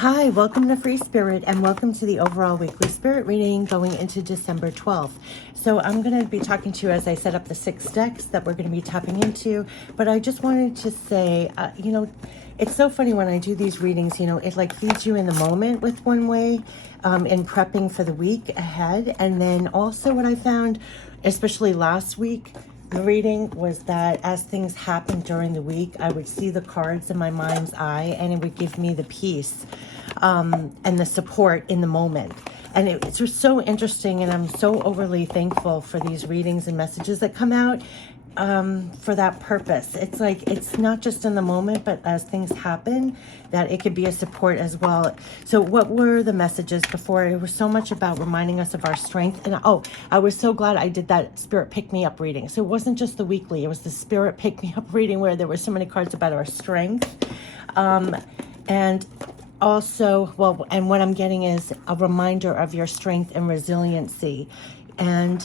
Hi, welcome to Free Spirit and welcome to the overall weekly spirit reading going into December 12th. So I'm going to be talking to you as I set up the 6 decks that we're going to be tapping into, but I just wanted to say, it's so funny when I do these readings, it like feeds you in the moment with one way in prepping for the week ahead. And then also what I found, especially last week, the reading was that as things happened during the week, I would see the cards in my mind's eye and it would give me the peace and the support in the moment. And it's just so interesting, and I'm so overly thankful for these readings and messages that come out for that purpose. It's like, it's not just in the moment, but as things happen, that it could be a support as well. So what were the messages before? It was so much about reminding us of our strength. And I was so glad I did that spirit pick me up reading. So it wasn't just the weekly, it was the spirit pick me up reading where there were so many cards about our strength. And also, well, and what I'm getting is a reminder of your strength and resiliency. And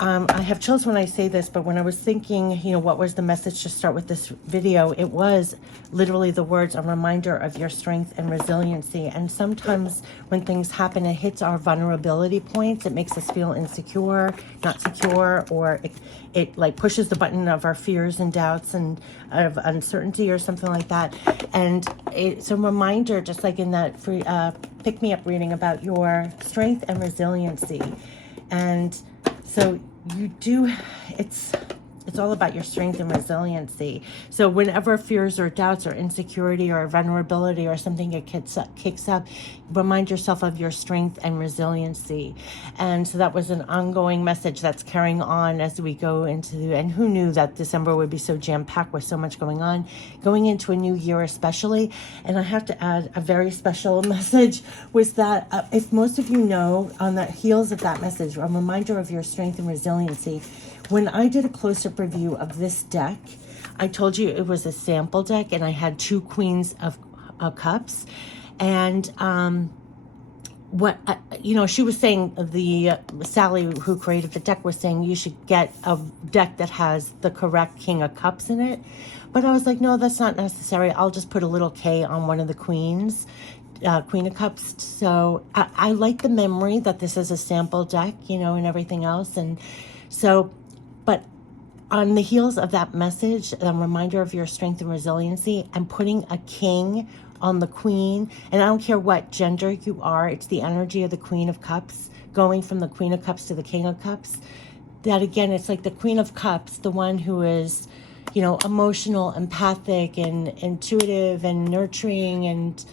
I have chills when I say this, but when I was thinking, what was the message to start with this video, it was literally the words, a reminder of your strength and resiliency. And sometimes when things happen, it hits our vulnerability points. It makes us feel insecure, not secure, or it like pushes the button of our fears and doubts and of uncertainty or something like that. And it's a reminder, just like in that free pick-me-up reading, about your strength and resiliency. And so you do, it's all about your strength and resiliency. So whenever fears or doubts or insecurity or vulnerability or something kicks up, remind yourself of your strength and resiliency. And so that was an ongoing message that's carrying on as we go into, and who knew that December would be so jam-packed with so much going on, going into a new year especially. And I have to add, a very special message was that if most of you know, on the heels of that message, a reminder of your strength and resiliency, when I did a close-up review of this deck, I told you it was a sample deck and I had 2 Queens of Cups. And she was saying, Sally who created the deck was saying you should get a deck that has the correct King of Cups in it. But I was like, no, that's not necessary. I'll just put a little K on one of the Queens. Queen of Cups. So I like the memory that this is a sample deck, and everything else. And so, but on the heels of that message, a reminder of your strength and resiliency, and putting a king on the queen, and I don't care what gender you are, it's the energy of the Queen of Cups, going from the Queen of Cups to the King of Cups. That again, it's like the Queen of Cups, the one who is, emotional, empathic, and intuitive, and nurturing, and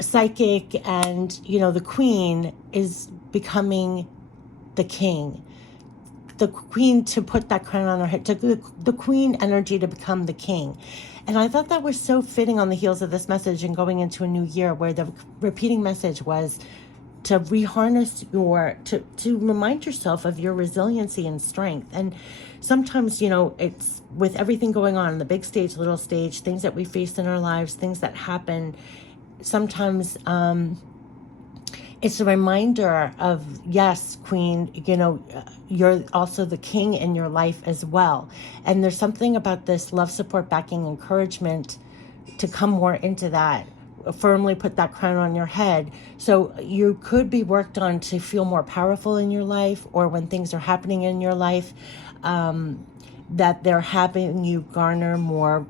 psychic, and the queen is becoming the king, the queen, to put that crown on her head, to the queen energy to become the king. And I thought that was so fitting on the heels of this message and going into a new year, where the repeating message was to reharness to remind yourself of your resiliency and strength. And sometimes, it's with everything going on, the big stage, little stage, things that we face in our lives, things that happen, sometimes it's a reminder of, yes, Queen, you're also the king in your life as well. And there's something about this love, support, backing, encouragement to come more into that, firmly put that crown on your head. So you could be worked on to feel more powerful in your life, or when things are happening in your life, that they're having you garner more,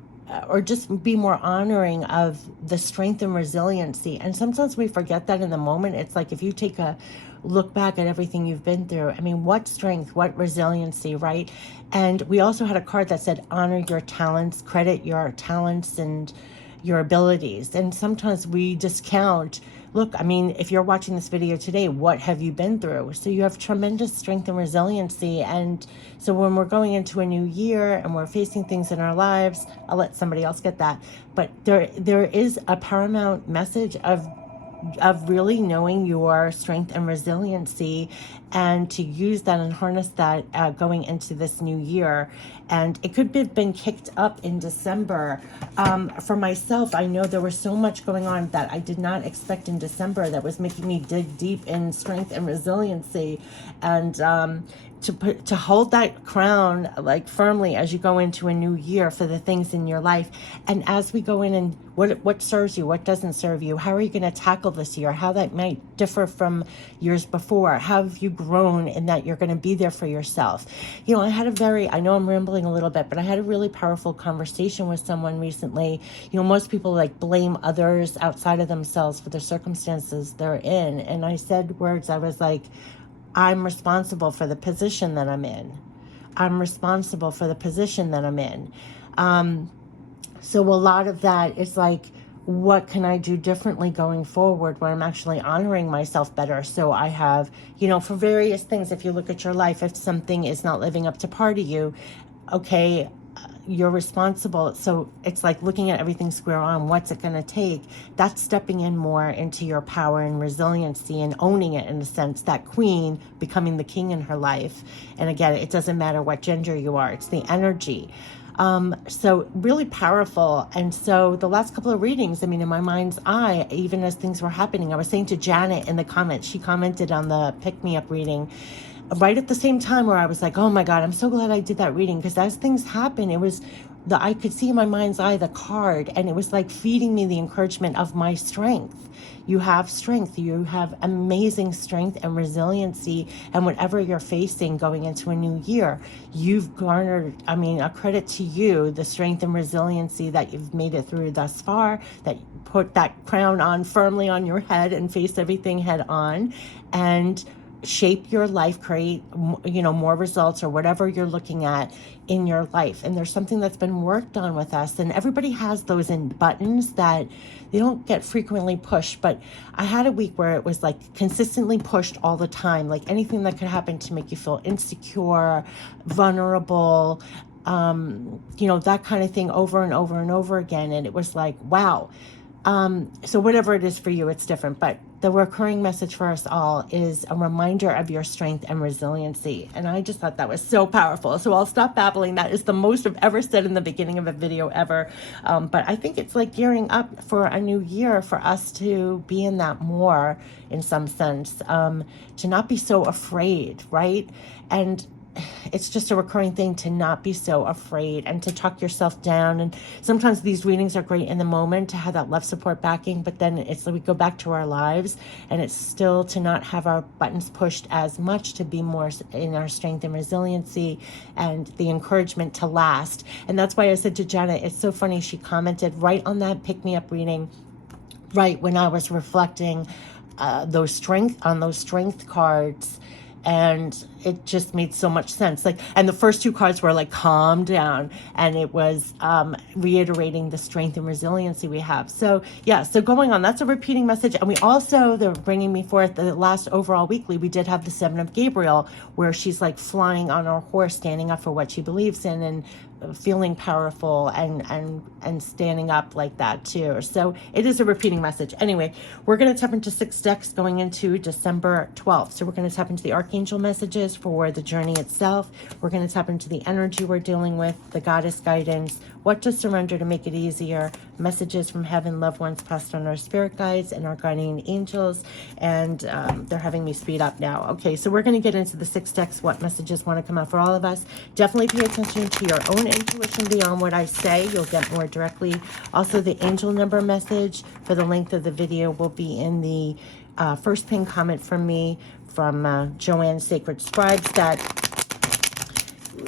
or just be more honoring of the strength and resiliency. And sometimes we forget that in the moment. It's like, if you take a look back at everything you've been through, I mean, what strength, what resiliency, right? And we also had a card that said, honor your talents, credit your talents and your abilities. And sometimes we discount, look, I mean, if you're watching this video today, what have you been through? So you have tremendous strength and resiliency. And so when we're going into a new year and we're facing things in our lives, I'll let somebody else get that. But there is a paramount message of really knowing your strength and resiliency, and to use that and harness that going into this new year. And it could have been kicked up in December. For myself, I know there was so much going on that I did not expect in December that was making me dig deep in strength and resiliency, and to hold that crown like firmly as you go into a new year for the things in your life. And as we go in, and what serves you, what doesn't serve you, how are you going to tackle this year, how that might differ from years before, how have you grown in that you're going to be there for yourself. You know, I know I'm rambling a little bit, but I had a really powerful conversation with someone recently. You know, most people like blame others outside of themselves for the circumstances they're in. And I said words, I was like, I'm responsible for the position that I'm in. I'm responsible for the position that I'm in. So a lot of that is like, what can I do differently going forward when I'm actually honoring myself better? So I have, you know, for various things, if you look at your life, if something is not living up to par to you, okay, you're responsible. So it's like looking at everything square on. What's it going to take? That's stepping in more into your power and resiliency and owning it, in a sense, that queen becoming the king in her life. And again, it doesn't matter what gender you are. It's the energy. So really powerful. And so the last couple of readings, I mean, in my mind's eye, even as things were happening, I was saying to Janet in the comments, she commented on the Pick Me Up reading, right at the same time where I was like, oh my God, I'm so glad I did that reading. Because as things happen, it was I could see in my mind's eye the card, and it was like feeding me the encouragement of my strength. You have strength. You have amazing strength and resiliency. And whatever you're facing going into a new year, you've garnered, I mean, a credit to you, the strength and resiliency that you've made it through thus far, that you put that crown on firmly on your head and face everything head on, and shape your life, create, you know, more results or whatever you're looking at in your life. And there's something that's been worked on with us, and everybody has those in buttons that they don't get frequently pushed. But I had a week where it was like consistently pushed all the time, like anything that could happen to make you feel insecure, vulnerable, you know, that kind of thing over and over and over again. And it was like, wow. So whatever it is for you, it's different. But the recurring message for us all is a reminder of your strength and resiliency. And I just thought that was so powerful. So I'll stop babbling. That is the most I've ever said in the beginning of a video ever. But I think it's like gearing up for a new year for us to be in that more, in some sense, to not be so afraid, right? And it's just a recurring thing to not be so afraid and to talk yourself down. And sometimes these readings are great in the moment to have that love support backing, but then it's like we go back to our lives, and it's still to not have our buttons pushed as much, to be more in our strength and resiliency and the encouragement to last. And that's why I said to Janet, it's so funny, she commented right on that Pick Me Up reading, right when I was reflecting those strength cards. And it just made so much sense. Like, and the first two cards were like, calm down. And it was reiterating the strength and resiliency we have. So yeah, so going on, that's a repeating message. And we also, they're bringing me forth the last overall weekly, we did have the Seven of Gabriel, where she's like flying on her horse, standing up for what she believes in, and feeling powerful and standing up like that too. So it is a repeating message. Anyway, we're going to tap into 6 decks going into December 12th. So we're going to tap into the Archangel messages for the journey itself. We're going to tap into the energy we're dealing with, the goddess guidance, what to surrender to make it easier, messages from heaven, loved ones passed on our spirit guides and our guardian angels. And they're having me speed up now. Okay, so we're going to get into the 6 decks, what messages want to come out for all of us. Definitely pay attention to your own intuition beyond what I say. You'll get more directly. Also, the angel number message for the length of the video will be in the first pinned comment from me, from Joanne Sacred Scribes, that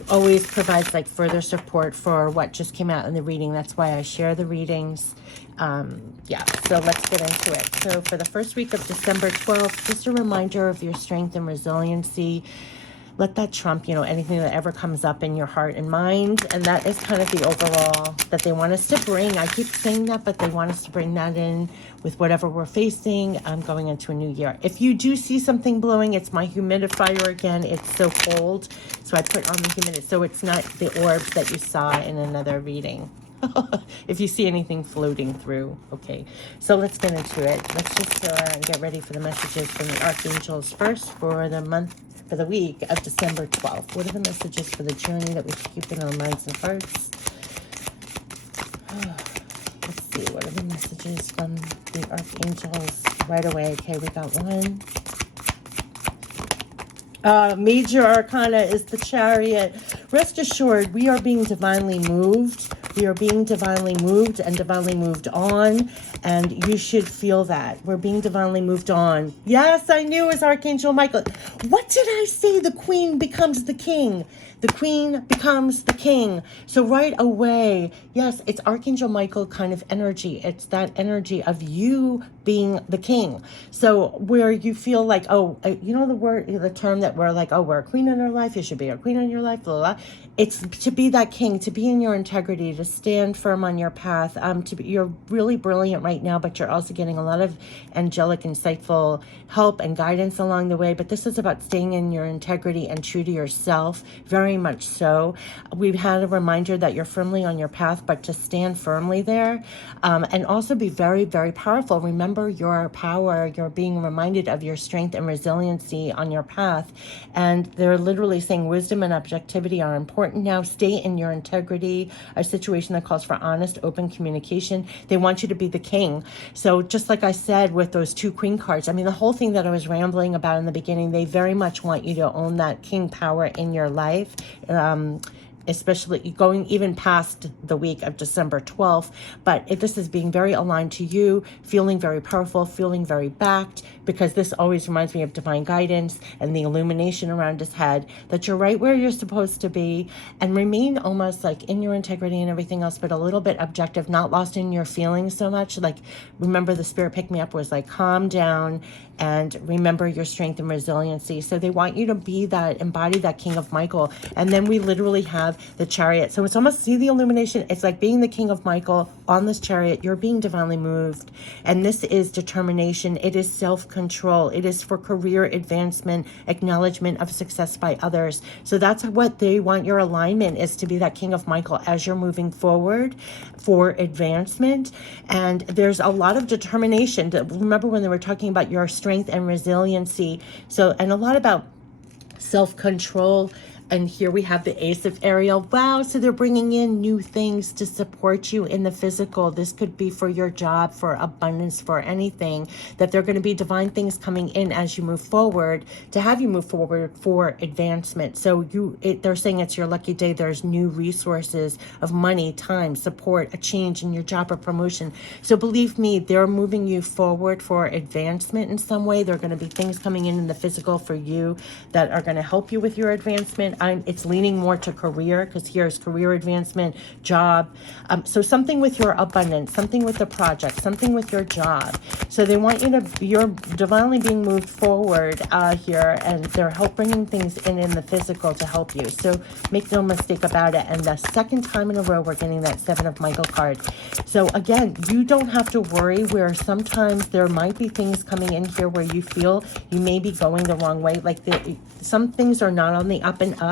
always provides like further support for what just came out in the reading. That's why I share the readings. Yeah, so let's get into it. So for the first week of December 12th, just a reminder of your strength and resiliency. Let that trump, you know, anything that ever comes up in your heart and mind. And that is kind of the overall that they want us to bring. I keep saying that, but they want us to bring that in with whatever we're facing going into a new year. If you do see something blowing, it's my humidifier again. It's so cold. So I put on the humidifier. So it's not the orbs that you saw in another reading. If you see anything floating through. Okay, so let's get into it. Let's just get ready for the messages from the archangels first for the month, for the week of December 12th. What are the messages for the journey that we should keep in our minds and hearts? Let's see, what are the messages from the archangels right away? Okay, we got one. Major arcana is the Chariot. Rest assured, we are being divinely moved. We are being divinely moved and divinely moved on. And you should feel that. We're being divinely moved on. Yes, I knew it was Archangel Michael. What did I say? The queen becomes the king. The queen becomes the king. So right away, yes, it's Archangel Michael kind of energy. It's that energy of you being the king. So where you feel like, oh, you know the term that we're like, oh, we're a queen in our life. You should be a queen in your life, blah, blah, blah. It's to be that king, to be in your integrity, to stand firm on your path. You're really brilliant right now, but you're also getting a lot of angelic, insightful help and guidance along the way. But this is about staying in your integrity and true to yourself, very much so. We've had a reminder that you're firmly on your path, but to stand firmly there, and also be very, very powerful. Remember your power. You're being reminded of your strength and resiliency on your path. And they're literally saying wisdom and objectivity are important now. Stay in your integrity, a situation that calls for honest, open communication. They want you to be the king. So just like I said with those two queen cards, I mean, the whole thing that I was rambling about in the beginning, they very much want you to own that king power in your life. Especially going even past the week of December 12th. But this is being very aligned to you, feeling very powerful, feeling very backed, because this always reminds me of divine guidance and the illumination around his head, that you're right where you're supposed to be, and remain almost like in your integrity and everything else, but a little bit objective, not lost in your feelings so much. Like, remember the spirit pick me up was like, calm down and remember your strength and resiliency. So they want you to be that, embody that King of Michael. And then we literally have the Chariot. So it's almost, see the illumination? It's like being the King of Michael on this chariot. You're being divinely moved. And this is determination. It is self-control. It is for career advancement, acknowledgement of success by others. So that's what they want your alignment is, to be that King of Michael as you're moving forward for advancement. And there's a lot of determination. Remember when they were talking about your strength and resiliency. So, and a lot about self-control. And here we have the Ace of Ariel. Wow, so they're bringing in new things to support you in the physical. This could be for your job, for abundance, for anything, that there are going to be divine things coming in as you move forward to have you move forward for advancement. So they're saying it's your lucky day. There's new resources of money, time, support, a change in your job or promotion. So believe me, they're moving you forward for advancement in some way. There are going to be things coming in the physical for you that are going to help you with your advancement. It's leaning more to career, because here's career advancement, job. So something with your abundance, something with the project, something with your job. So they want you to, you're divinely being moved forward here, and they're bringing things in the physical to help you. So make no mistake about it. And the second time in a row, we're getting that Seven of Michael card. So again, you don't have to worry, where sometimes there might be things coming in here where you feel you may be going the wrong way. Like some things are not on the up and up.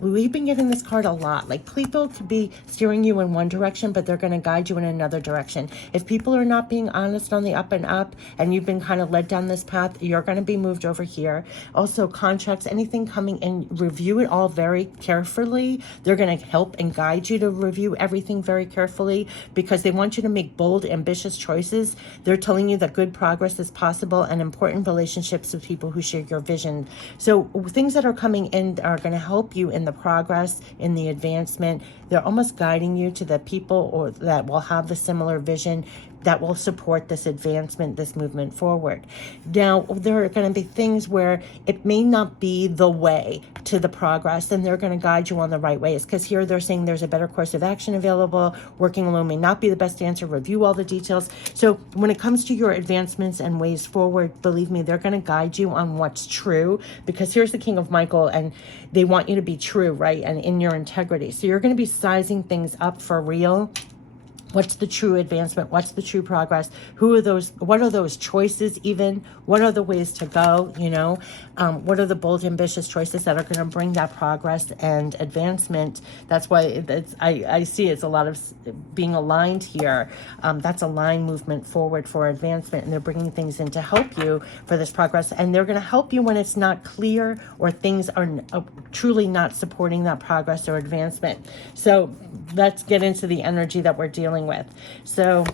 We've been getting this card a lot. Like, people could be steering you in one direction, but they're going to guide you in another direction. If people are not being honest on the up and up, and you've been kind of led down this path, you're going to be moved over here. Also, contracts, anything coming in, review it all very carefully. They're going to help and guide you to review everything very carefully, because they want you to make bold, ambitious choices. They're telling you that good progress is possible and important relationships with people who share your vision. So things that are coming in are going to help you in the progress, in the advancement. They're almost guiding you to the people or that will have the similar vision, that will support this advancement, this movement forward. Now, there are going to be things where it may not be the way to the progress, and they're going to guide you on the right ways, because here they're saying there's a better course of action available. Working alone may not be the best answer. Review all the details. So when it comes to your advancements and ways forward, believe me, they're going to guide you on what's true, because here's the King of Michael, and they want you to be true, right? And in your integrity. So you're going to be sizing things up for real. What's the true advancement? What's the true progress? Who are those? What are those choices even? What are the ways to go? You know, what are the bold, ambitious choices that are going to bring that progress and advancement? That's why I see it's a lot of being aligned here. That's a line movement forward for advancement, and they're bringing things in to help you for this progress. And they're going to help you when it's not clear, or things are truly not supporting that progress or advancement. So let's get into the energy that we're dealing with. So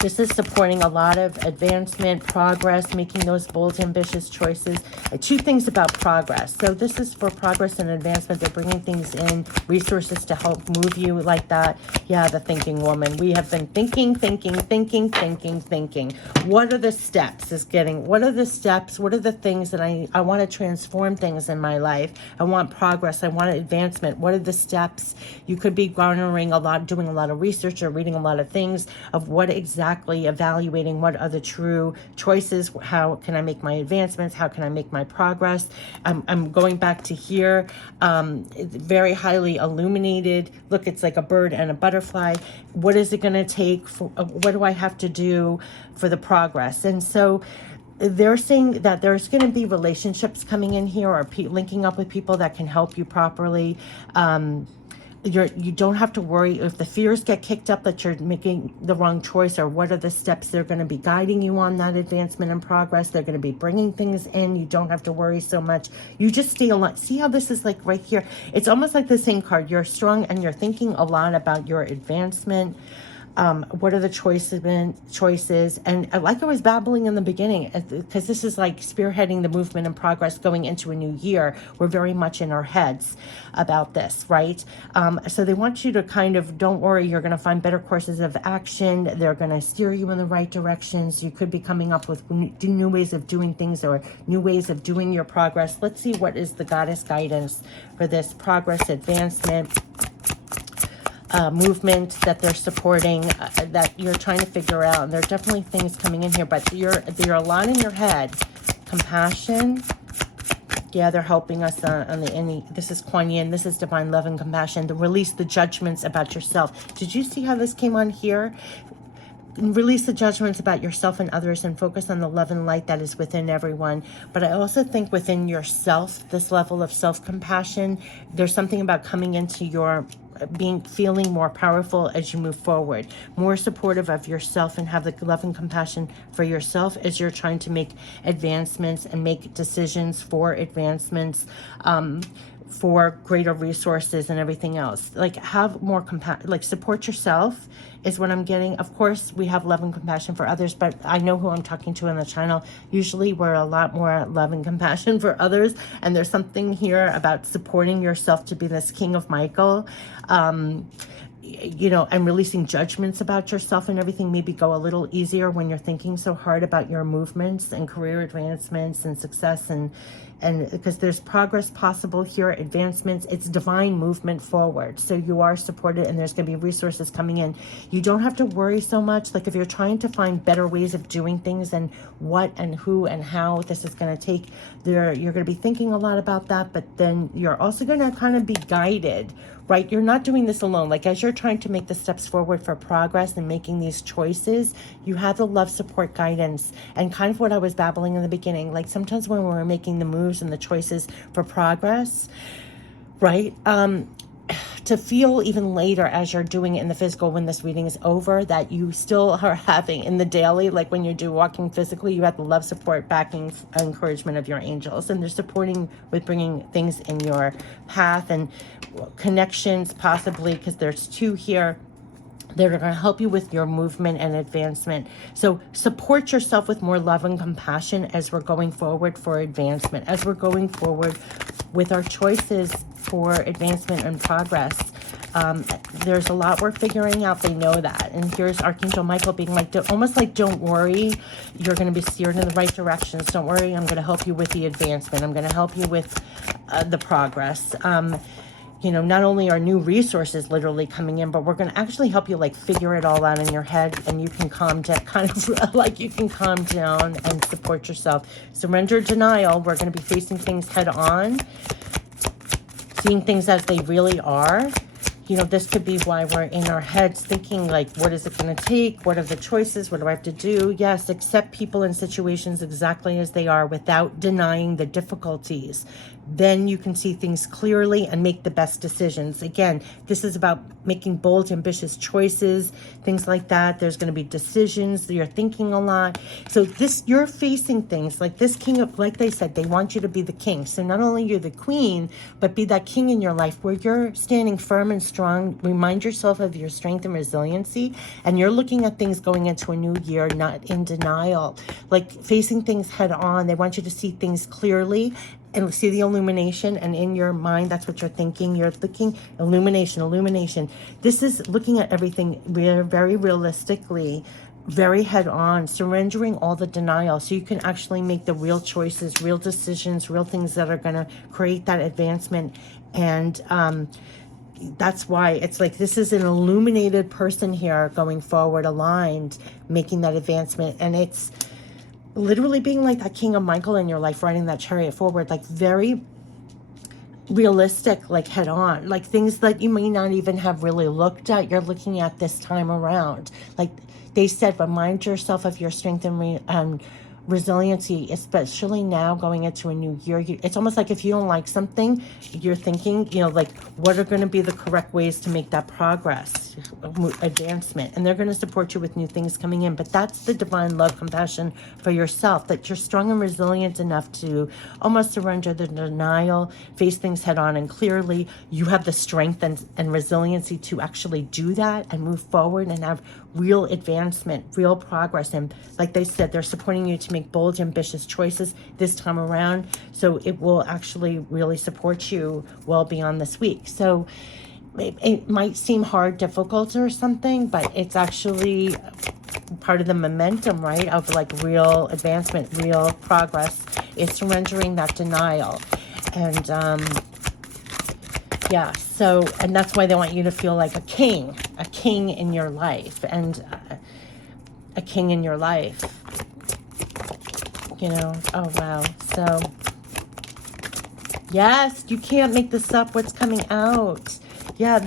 This is supporting a lot of advancement, progress, making those bold, ambitious choices. Two things about progress. So this is for progress and advancement. They're bringing things in, resources to help move you like that. Yeah, the thinking woman. We have been thinking. What are the steps? What are the steps? What are the things that I want to transform things in my life? I want progress. I want advancement. What are the steps? You could be garnering a lot, doing a lot of research or reading a lot of things of what exactly, evaluating what are the true choices. How can I make my advancements? How can I make my progress? I'm going back to here. It's very highly illuminated. Look, it's like a bird and a butterfly. What is it going to take? What do I have to do for the progress? And so they're saying that there's going to be relationships coming in here, or linking up with people that can help you properly. You don't have to worry if the fears get kicked up that you're making the wrong choice, or what are the steps they're going to be guiding you on that advancement and progress. They're going to be bringing things in. You don't have to worry so much. You just stay along. See how this is like right here? It's almost like the same card. You're strong and you're thinking a lot about your advancement. What are the choices? And like I was babbling in the beginning, because this is like spearheading the movement and progress going into a new year. We're very much in our heads about this, right? So they want you to kind of, don't worry, you're going to find better courses of action. They're going to steer you in the right directions. You could be coming up with new ways of doing things, or new ways of doing your progress. Let's see what is the goddess guidance for this progress, advancement, movement that they're supporting, that you're trying to figure out. And there are definitely things coming in here, but you're a lot in your head. Compassion. Yeah, they're helping us on the this is Kuan Yin. This is divine love and compassion to release the judgments about yourself. Did you see how this came on here? Release the judgments about yourself and others, and focus on the love and light that is within everyone. But I also think within yourself, this level of self-compassion, there's something about coming into your feeling more powerful as you move forward, more supportive of yourself, and have the love and compassion for yourself as you're trying to make advancements and make decisions for advancements, for greater resources and everything else. Like, have more like support yourself is what I'm getting. Of course, we have love and compassion for others, but I know who I'm talking to on the channel. Usually we're a lot more love and compassion for others, and there's something here about supporting yourself to be this King of Michael, you know, and releasing judgments about yourself and everything. Maybe go a little easier when you're thinking so hard about your movements and career advancements and success, and because there's progress possible here, advancements. It's divine movement forward. So you are supported, and there's going to be resources coming in. You don't have to worry so much. Like, if you're trying to find better ways of doing things and what and who and how this is going to take, you're going to be thinking a lot about that, but then you're also going to kind of be guided, right? You're not doing this alone. Like, as you're trying to make the steps forward for progress and making these choices, you have the love, support, guidance, and kind of what I was babbling in the beginning. Like, sometimes when we're making the moves and the choices for progress, right? To feel even later as you're doing it in the physical, when this reading is over, that you still are having in the daily, like when you do walking physically, you have the love, support, backing, encouragement of your angels, and they're supporting with bringing things in your path and connections, possibly, because there's two here. They're going to help you with your movement and advancement. So support yourself with more love and compassion as we're going forward for advancement, as we're going forward with our choices for advancement and progress. There's a lot we're figuring out. They know that. And here's Archangel Michael being like, almost like, don't worry, you're going to be steered in the right directions. Don't worry, I'm going to help you with the advancement. I'm going to help you with the progress. You know, not only are new resources literally coming in, but we're going to actually help you like figure it all out in your head, and you can calm down, kind of like you can calm down and support yourself. Surrender denial. We're going to be facing things head on, seeing things as they really are. You know, this could be why we're in our heads thinking like, what is it going to take? What are the choices? What do I have to do? Yes, accept people and situations exactly as they are without denying the difficulties. then you can see things clearly and make the best decisions. Again, this is about making bold, ambitious choices, things like that. There's going to be decisions. You're thinking a lot. So this, you're facing things like this king of, like they said, they want you to be the king. So not only you're the queen, but be that king in your life where you're standing firm and strong. Remind yourself of your strength and resiliency. And you're looking at things going into a new year, not in denial, like facing things head on. They want you to see things clearly and see the illumination, and in your mind, that's what you're thinking. You're thinking illumination. This is looking at everything very realistically, very head on, surrendering all the denial so you can actually make the real choices, real decisions, real things that are going to create that advancement. And that's why it's like this is an illuminated person here going forward, aligned, making that advancement. And it's literally being like that King of Michael in your life, riding that chariot forward, like very realistic, like head on, like things that you may not even have really looked at, you're looking at this time around. Like they said, remind yourself of your strength and resiliency, especially now going into a new year. It's almost like if you don't like something, you're thinking, like what are going to be the correct ways to make that progress, advancement, and they're going to support you with new things coming in. But that's the divine love, compassion for yourself, that you're strong and resilient enough to almost surrender the denial, face things head on and clearly. You have the strength and resiliency to actually do that and move forward and have real advancement, real progress. And like they said, they're supporting you to make bold, ambitious choices this time around. So it will actually really support you well beyond this week. So it might seem hard, difficult or something, but it's actually part of the momentum, right, of like real advancement, real progress, is surrendering that denial. And yeah, so, and that's why they want you to feel like a king in your life, and a king in your life, oh wow. So yes, you can't make this up, what's coming out. Yeah,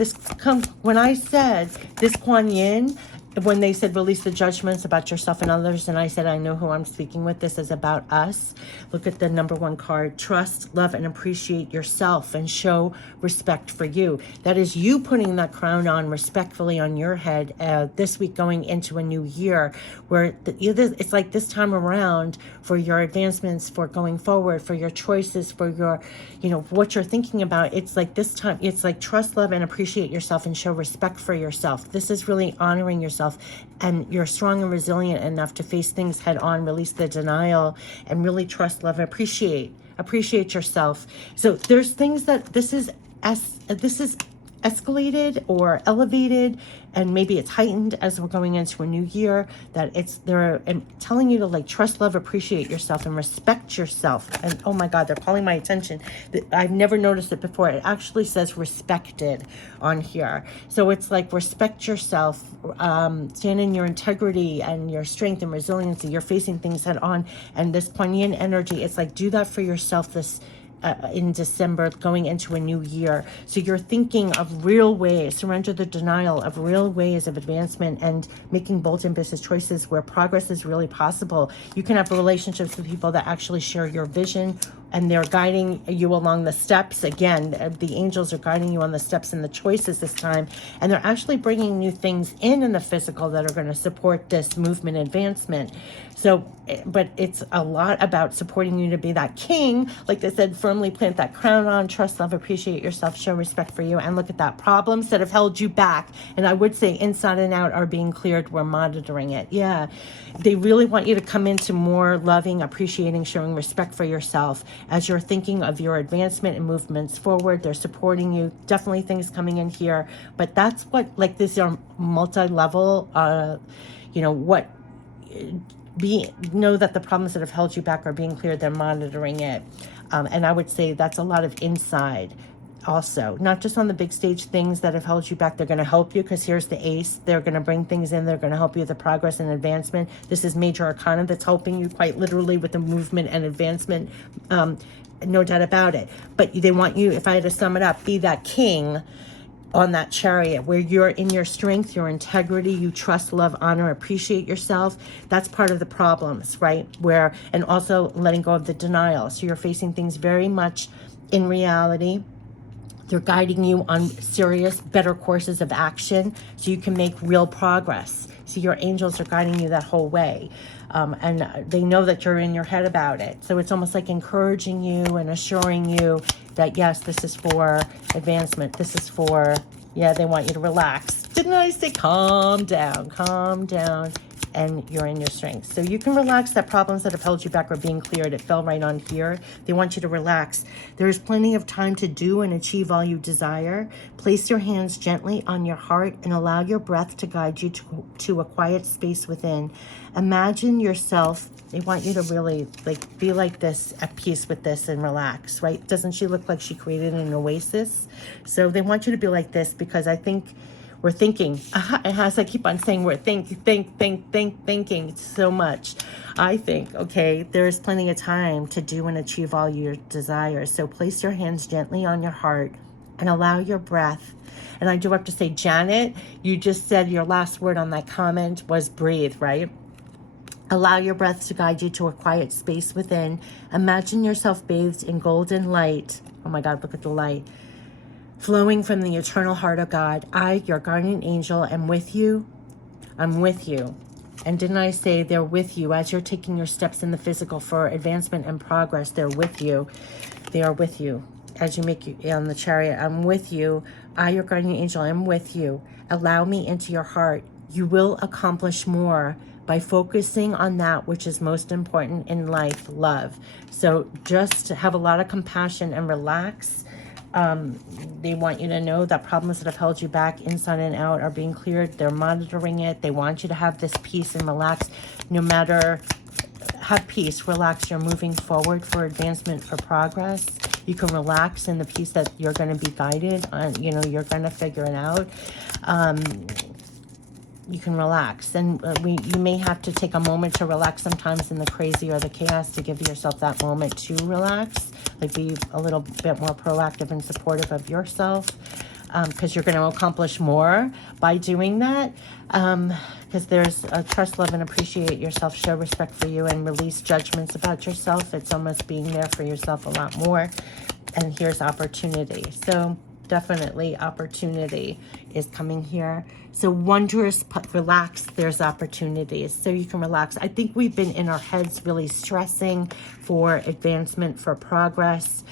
when I said this Kuan Yin, when they said release the judgments about yourself and others, and I said I know who I'm speaking with, this is about us. Look at the number one card. Trust, love, and appreciate yourself and show respect for you. That is you putting that crown on respectfully on your head this week going into a new year, where it's like this time around for your advancements, for going forward, for your choices, for your what you're thinking about. It's like this time, it's like trust, love, and appreciate yourself and show respect for yourself. This is really honoring yourself, and you're strong and resilient enough to face things head on, release the denial, and really trust, love, and appreciate yourself. So there's things that this is escalated or elevated, and maybe it's heightened as we're going into a new year, that they're telling you to like trust, love, appreciate yourself and respect yourself. And oh my God, they're calling my attention. I've never noticed it before. It actually says respected on here. So it's like respect yourself, stand in your integrity and your strength and resiliency. You're facing things head on, and this Kuan Yin energy, it's like do that for yourself this in December going into a new year. So you're thinking of real ways, surrender the denial of real ways of advancement and making bold, ambitious choices where progress is really possible. You can have relationships with people that actually share your vision, and they're guiding you along the steps. Again, the angels are guiding you on the steps and the choices this time, and they're actually bringing new things in the physical that are going to support this movement advancement. So, but it's a lot about supporting you to be that king. Like they said, firmly plant that crown on, trust, love, appreciate yourself, show respect for you, and look at that. Problems that have held you back, and I would say inside and out, are being cleared. We're monitoring it. Yeah, they really want you to come into more loving, appreciating, showing respect for yourself as you're thinking of your advancement and movements forward. They're supporting you. Definitely things coming in here, but that's what, like, this are multi-level, know that the problems that have held you back are being cleared. They're monitoring it. And I would say that's a lot of inside also, not just on the big stage things that have held you back. They're going to help you, because here's the ace. They're going to bring things in. They're going to help you with the progress and advancement. This is major arcana that's helping you quite literally with the movement and advancement. No doubt about it. But they want you, if I had to sum it up, be that king on that chariot where you're in your strength, your integrity, you trust, love, honor, appreciate yourself. That's part of the problems, right? And also letting go of the denial. So you're facing things very much in reality. They're guiding you on serious, better courses of action so you can make real progress. So your angels are guiding you that whole way. And they know that you're in your head about it. So it's almost like encouraging you and assuring you that, yes, this is for advancement. This is for, yeah, they want you to relax. Didn't I say calm down, and you're in your strength. So you can relax. That problems that have held you back are being cleared. It fell right on here. They want you to relax. There is plenty of time to do and achieve all you desire. Place your hands gently on your heart and allow your breath to guide you to a quiet space within. Imagine yourself. They want you to really be like this, at peace with this, and relax, right? Doesn't she look like she created an oasis? So they want you to be like this, because I think we're thinking, and as I keep on saying, we're thinking so much. I think, okay, there's plenty of time to do and achieve all your desires. So place your hands gently on your heart and allow your breath. And I do have to say, Janet, you just said your last word on that comment was breathe, right? Allow your breath to guide you to a quiet space within. Imagine yourself bathed in golden light. Oh my God, look at the light. Flowing from the eternal heart of God. I, your guardian angel, am with you. I'm with you. And didn't I say they're with you as you're taking your steps in the physical for advancement and progress? They're with you. They are with you as you make you on the chariot. I'm with you. I, your guardian angel, am with you. Allow me into your heart. You will accomplish more by focusing on that which is most important in life, love. So just have a lot of compassion and relax. They want you to know that problems that have held you back inside and out are being cleared. They're monitoring it. They want you to have this peace and relax. No matter, have peace, relax. You're moving forward for advancement, for progress. You can relax in the peace that you're going to be guided on. You know, you're going to figure it out. You can relax, and you may have to take a moment to relax sometimes in the crazy or the chaos, to give yourself that moment to relax, like be a little bit more proactive and supportive of yourself, because you're going to accomplish more by doing that, because there's a trust, love, and appreciate yourself, show respect for you, and release judgments about yourself. It's almost being there for yourself a lot more, and here's opportunity. So definitely opportunity is coming here. So wondrous, relax, there's opportunities. So you can relax. I think we've been in our heads really stressing for advancement, for progress.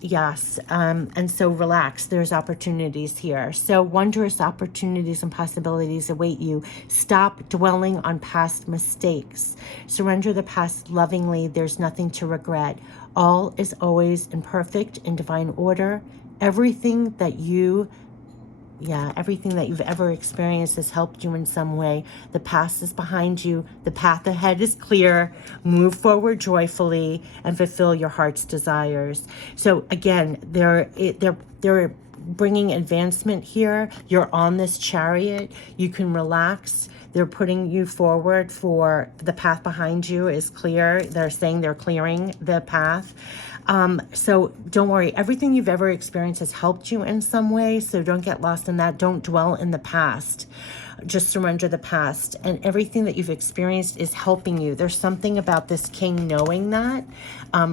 Yes. And so relax, there's opportunities here. So wondrous opportunities and possibilities await you. Stop dwelling on past mistakes. Surrender the past lovingly. There's nothing to regret. All is always in perfect and divine order. Everything that you've ever experienced has helped you in some way. The past is behind you. The path ahead is clear. Move forward joyfully and fulfill your heart's desires. So again, they're bringing advancement here. You're on this chariot. You can relax. They're putting you forward for the path behind you is clear. They're saying they're clearing the path. So don't worry. Everything you've ever experienced has helped you in some way. So don't get lost in that. Don't dwell in the past. Just surrender the past. And everything that you've experienced is helping you. There's something about this king knowing that.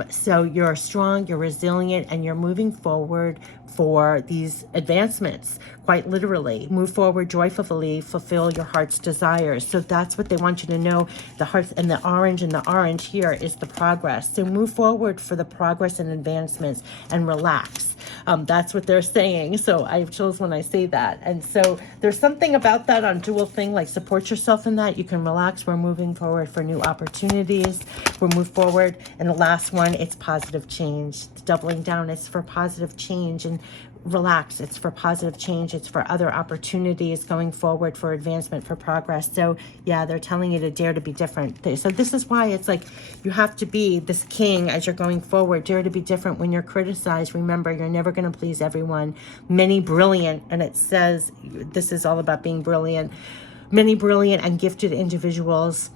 So you're strong, you're resilient, and you're moving forward for these advancements, quite literally. Move forward joyfully, fulfill your heart's desires. So that's what they want you to know. The heart and the orange here is the progress. So move forward for the progress and advancements and relax. That's what they're saying. So I have chills when I say that. And so there's something about that on dual thing, like support yourself in that. You can relax. We're moving forward for new opportunities. We'll move forward. And the last one, it's positive change. Doubling down, it's for positive change. And relax, it's for positive change. It's for other opportunities going forward, for advancement, for progress. So yeah, they're telling you to dare to be different. So this is why it's like you have to be this king as you're going forward. Dare to be different. When you're criticized, remember, you're never going to please everyone. Many brilliant, and it says this is all about being brilliant. Many brilliant and gifted individuals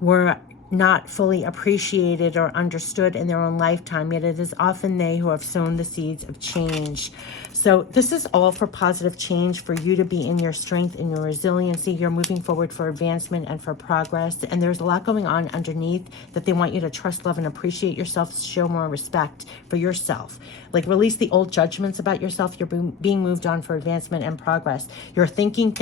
were not fully appreciated or understood in their own lifetime, yet it is often they who have sown the seeds of change. So this is all for positive change, for you to be in your strength and your resiliency. You're moving forward for advancement and for progress. And there's a lot going on underneath that they want you to trust, love, and appreciate yourself, show more respect for yourself. Like, release the old judgments about yourself. You're being moved on for advancement and progress. You're thinking,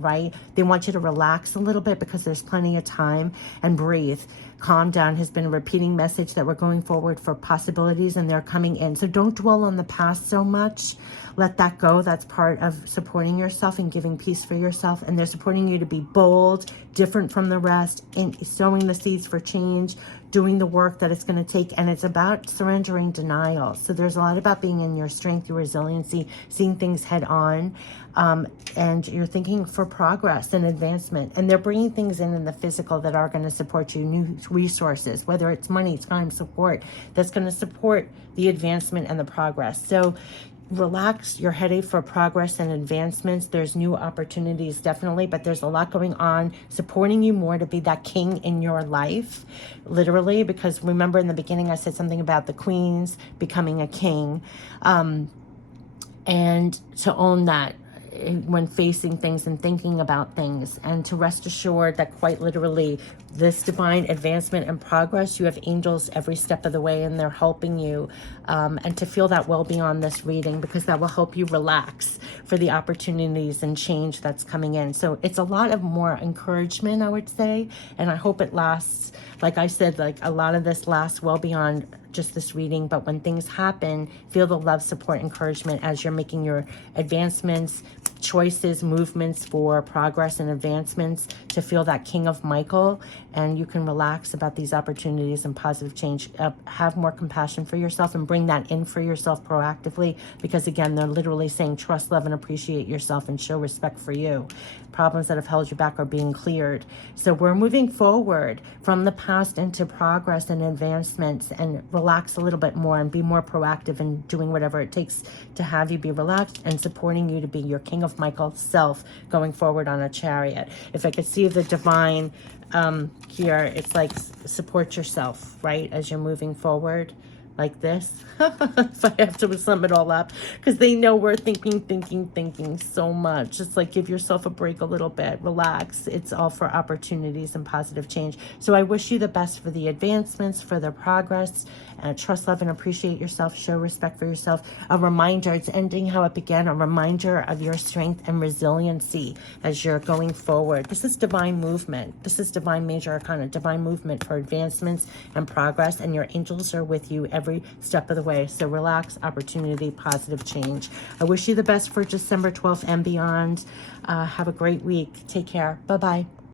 right? They want you to relax a little bit because there's plenty of time, and breathe. Calm down has been a repeating message that we're going forward for possibilities and they're coming in. So don't dwell on the past so much. Let that go. That's part of supporting yourself and giving peace for yourself. And they're supporting you to be bold, different from the rest, in sowing the seeds for change, doing the work that it's going to take. And it's about surrendering denial. So there's a lot about being in your strength, your resiliency, seeing things head on. And you're thinking for progress and advancement. And they're bringing things in the physical that are going to support you, new resources, whether it's money, time, support, that's going to support the advancement and the progress. So relax your headache for progress and advancements. There's new opportunities, definitely, but there's a lot going on supporting you more to be that king in your life, literally, because remember in the beginning I said something about the queens becoming a king, and to own that when facing things and thinking about things, and to rest assured that quite literally this divine advancement and progress, you have angels every step of the way and they're helping you, and to feel that well beyond this reading, because that will help you relax for the opportunities and change that's coming in. So it's a lot of more encouragement, I would say, and I hope it lasts. Like I said, like a lot of this lasts well beyond just this reading, but when things happen, feel the love, support, encouragement as you're making your advancements, choices, movements for progress and advancements, to feel that King of Michael, and you can relax about these opportunities and positive change. Have more compassion for yourself and bring that in for yourself proactively, because again, they're literally saying trust, love, and appreciate yourself and show respect for you. Problems that have held you back are being cleared. So we're moving forward from the past into progress and advancements, and relax a little bit more and be more proactive in doing whatever it takes to have you be relaxed, and supporting you to be your King of Michael self going forward on a chariot. If I could see the divine here, it's like support yourself, right, as you're moving forward like this. If I have to sum it all up, because they know we're thinking so much. It's like, give yourself a break a little bit, relax. It's all for opportunities and positive change. So I wish you the best for the advancements, for the progress. Trust, love, and appreciate yourself. Show respect for yourself. A reminder, it's ending how it began, a reminder of your strength and resiliency as you're going forward. This is divine movement. This is divine major arcana, divine movement for advancements and progress, and your angels are with you every step of the way. So relax, opportunity, positive change. I wish you the best for December 12th and beyond. Have a great week. Take care. Bye-bye.